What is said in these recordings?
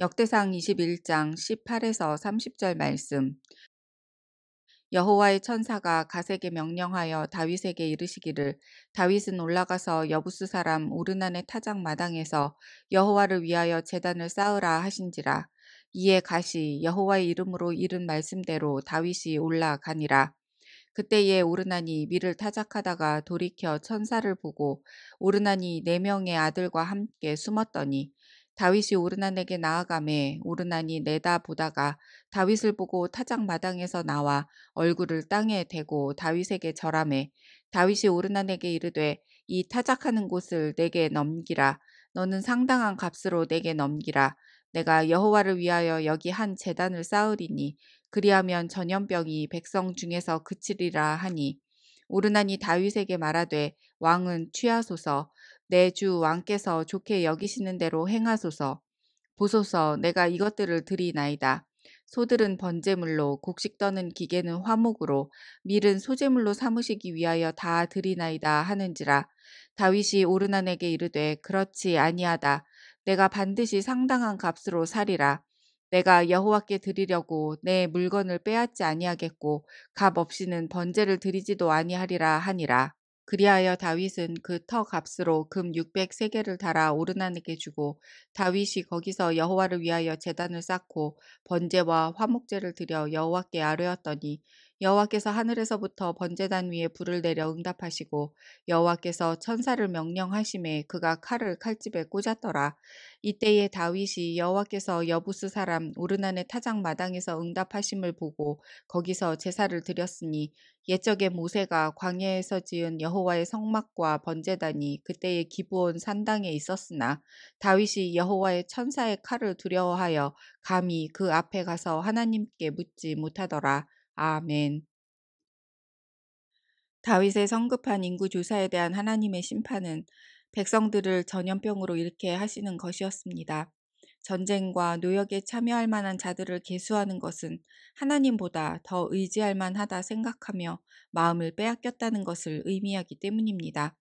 역대상 21장 18에서 30절 말씀. 여호와의 천사가 갓에게 명령하여 다윗에게 이르시기를 다윗은 올라가서 여부스 사람 오르난의 타작 마당에서 여호와를 위하여 제단을 쌓으라 하신지라. 이에 갓이 여호와의 이름으로 이른 말씀대로 다윗이 올라가니라. 그때에 오르난이 밀을 타작하다가 돌이켜 천사를 보고 오르난이 4명의 아들과 함께 숨었더니 다윗이 오르난에게 나아가매 오르난이 내다보다가 다윗을 보고 타작 마당에서 나와 얼굴을 땅에 대고 다윗에게 절하매 다윗이 오르난에게 이르되 이 타작하는 곳을 내게 넘기라. 너는 상당한 값으로 내게 넘기라. 내가 여호와를 위하여 여기 한 제단을 쌓으리니 그리하면 전염병이 백성 중에서 그치리라 하니 오르난이 다윗에게 말하되 왕은 취하소서. 내 주 왕께서 좋게 여기시는 대로 행하소서. 보소서, 내가 이것들을 드리나이다. 소들은 번제물로, 곡식 떠는 기계는 화목으로, 밀은 소제물로 삼으시기 위하여 다 드리나이다 하는지라. 다윗이 오르난에게 이르되 그렇지 아니하다. 내가 반드시 상당한 값으로 사리라. 내가 여호와께 드리려고 내 물건을 빼앗지 아니하겠고 값 없이는 번제를 드리지도 아니하리라 하니라. 그리하여 다윗은 그 터 값으로 금 600세겔을 달아 오르난에게 주고 다윗이 거기서 여호와를 위하여 제단을 쌓고 번제와 화목제를 드려 여호와께 아뢰었더니 여호와께서 하늘에서부터 번제단 위에 불을 내려 응답하시고 여호와께서 천사를 명령하심에 그가 칼을 칼집에 꽂았더라. 이때에 다윗이 여호와께서 여부스 사람 오르난의 타작 마당에서 응답하심을 보고 거기서 제사를 드렸으니 옛적에 모세가 광야에서 지은 여호와의 성막과 번제단이 그때의 기브온 산당에 있었으나 다윗이 여호와의 천사의 칼을 두려워하여 감히 그 앞에 가서 하나님께 묻지 못하더라. 아멘. 다윗의 성급한 인구 조사에 대한 하나님의 심판은 백성들을 전염병으로 잃게 하시는 것이었습니다. 전쟁과 노역에 참여할 만한 자들을 계수하는 것은 하나님보다 더 의지할 만하다 생각하며 마음을 빼앗겼다는 것을 의미하기 때문입니다.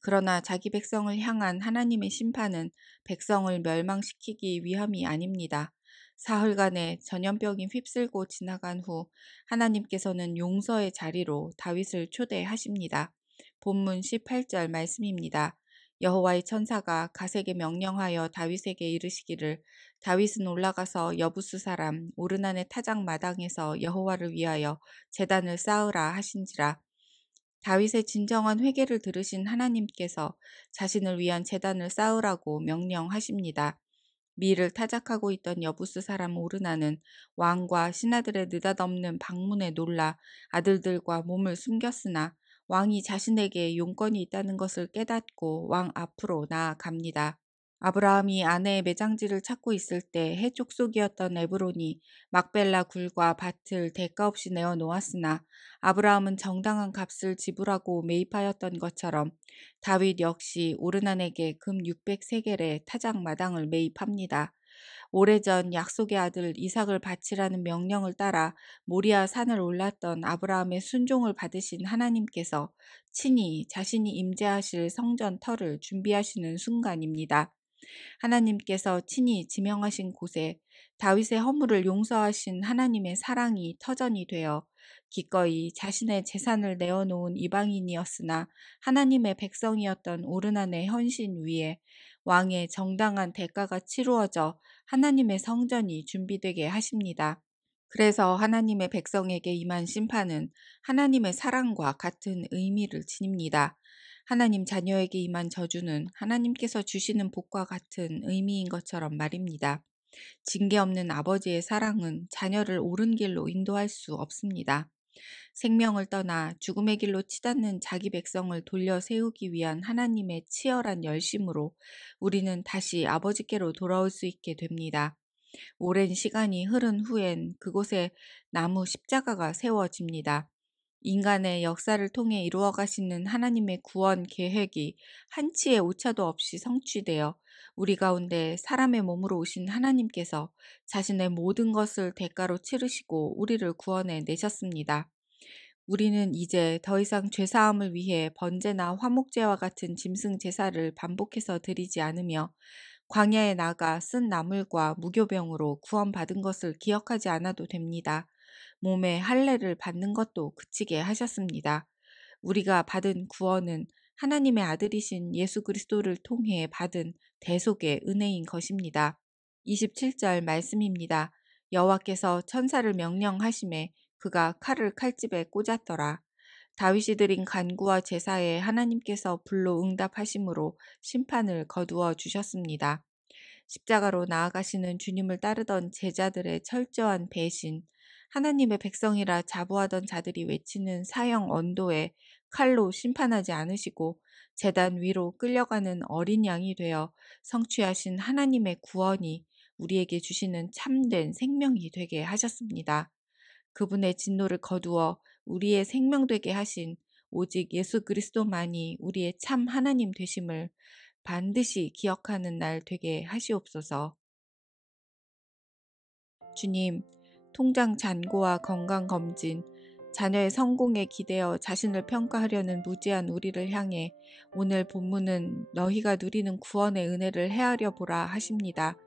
그러나 자기 백성을 향한 하나님의 심판은 백성을 멸망시키기 위함이 아닙니다. 사흘간의 전염병이 휩쓸고 지나간 후 하나님께서는 용서의 자리로 다윗을 초대하십니다. 본문 18절 말씀입니다. 여호와의 천사가 갓에게 명령하여 다윗에게 이르시기를 다윗은 올라가서 여부스 사람 오르난의 타작 마당에서 여호와를 위하여 제단을 쌓으라 하신지라. 다윗의 진정한 회개를 들으신 하나님께서 자신을 위한 제단을 쌓으라고 명령하십니다. 밀을 타작하고 있던 여부스 사람 오르나는 왕과 신하들의 느닷없는 방문에 놀라 아들들과 몸을 숨겼으나 왕이 자신에게 용건이 있다는 것을 깨닫고 왕 앞으로 나아갑니다. 아브라함이 아내의 매장지를 찾고 있을 때 해족속이었던 에브론이 막벨라 굴과 밭을 대가 없이 내어 놓았으나 아브라함은 정당한 값을 지불하고 매입하였던 것처럼 다윗 역시 오르난에게 금 600세겔의 타작 마당을 매입합니다. 오래전 약속의 아들 이삭을 바치라는 명령을 따라 모리아 산을 올랐던 아브라함의 순종을 받으신 하나님께서 친히 자신이 임재하실 성전 터를 준비하시는 순간입니다. 하나님께서 친히 지명하신 곳에 다윗의 허물을 용서하신 하나님의 사랑이 터전이 되어 기꺼이 자신의 재산을 내어놓은 이방인이었으나 하나님의 백성이었던 오르난의 헌신 위에 왕의 정당한 대가가 치루어져 하나님의 성전이 준비되게 하십니다. 그래서 하나님의 백성에게 임한 심판은 하나님의 사랑과 같은 의미를 지닙니다. 하나님 자녀에게 임한 저주는 하나님께서 주시는 복과 같은 의미인 것처럼 말입니다. 징계 없는 아버지의 사랑은 자녀를 옳은 길로 인도할 수 없습니다. 생명을 떠나 죽음의 길로 치닫는 자기 백성을 돌려 세우기 위한 하나님의 치열한 열심으로 우리는 다시 아버지께로 돌아올 수 있게 됩니다. 오랜 시간이 흐른 후엔 그곳에 나무 십자가가 세워집니다. 인간의 역사를 통해 이루어 가시는 하나님의 구원 계획이 한치의 오차도 없이 성취되어 우리 가운데 사람의 몸으로 오신 하나님께서 자신의 모든 것을 대가로 치르시고 우리를 구원해 내셨습니다. 우리는 이제 더 이상 죄사함을 위해 번제나 화목제와 같은 짐승 제사를 반복해서 드리지 않으며 광야에 나가 쓴 나물과 무교병으로 구원받은 것을 기억하지 않아도 됩니다. 몸에 할례를 받는 것도 그치게 하셨습니다. 우리가 받은 구원은 하나님의 아들이신 예수 그리스도를 통해 받은 대속의 은혜인 것입니다. 27절 말씀입니다. 여호와께서 천사를 명령하심에 그가 칼을 칼집에 꽂았더라. 다윗이 드린 간구와 제사에 하나님께서 불로 응답하심으로 심판을 거두어 주셨습니다. 십자가로 나아가시는 주님을 따르던 제자들의 철저한 배신, 하나님의 백성이라 자부하던 자들이 외치는 사형 언도에 칼로 심판하지 않으시고 제단 위로 끌려가는 어린 양이 되어 성취하신 하나님의 구원이 우리에게 주시는 참된 생명이 되게 하셨습니다. 그분의 진노를 거두어 우리의 생명 되게 하신 오직 예수 그리스도만이 우리의 참 하나님 되심을 반드시 기억하는 날 되게 하시옵소서. 주님, 통장 잔고와 건강검진, 자녀의 성공에 기대어 자신을 평가하려는 무지한 우리를 향해 오늘 본문은 너희가 누리는 구원의 은혜를 헤아려 보라 하십니다.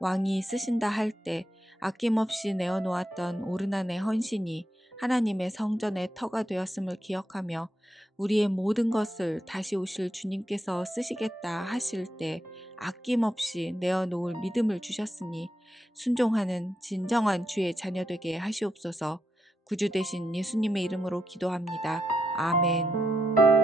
왕이 쓰신다 할 때 아낌없이 내어놓았던 오르난의 헌신이 하나님의 성전의 터가 되었음을 기억하며 우리의 모든 것을 다시 오실 주님께서 쓰시겠다 하실 때 아낌없이 내어놓을 믿음을 주셨으니 순종하는 진정한 주의 자녀 되게 하시옵소서. 구주 되신 예수님의 이름으로 기도합니다. 아멘.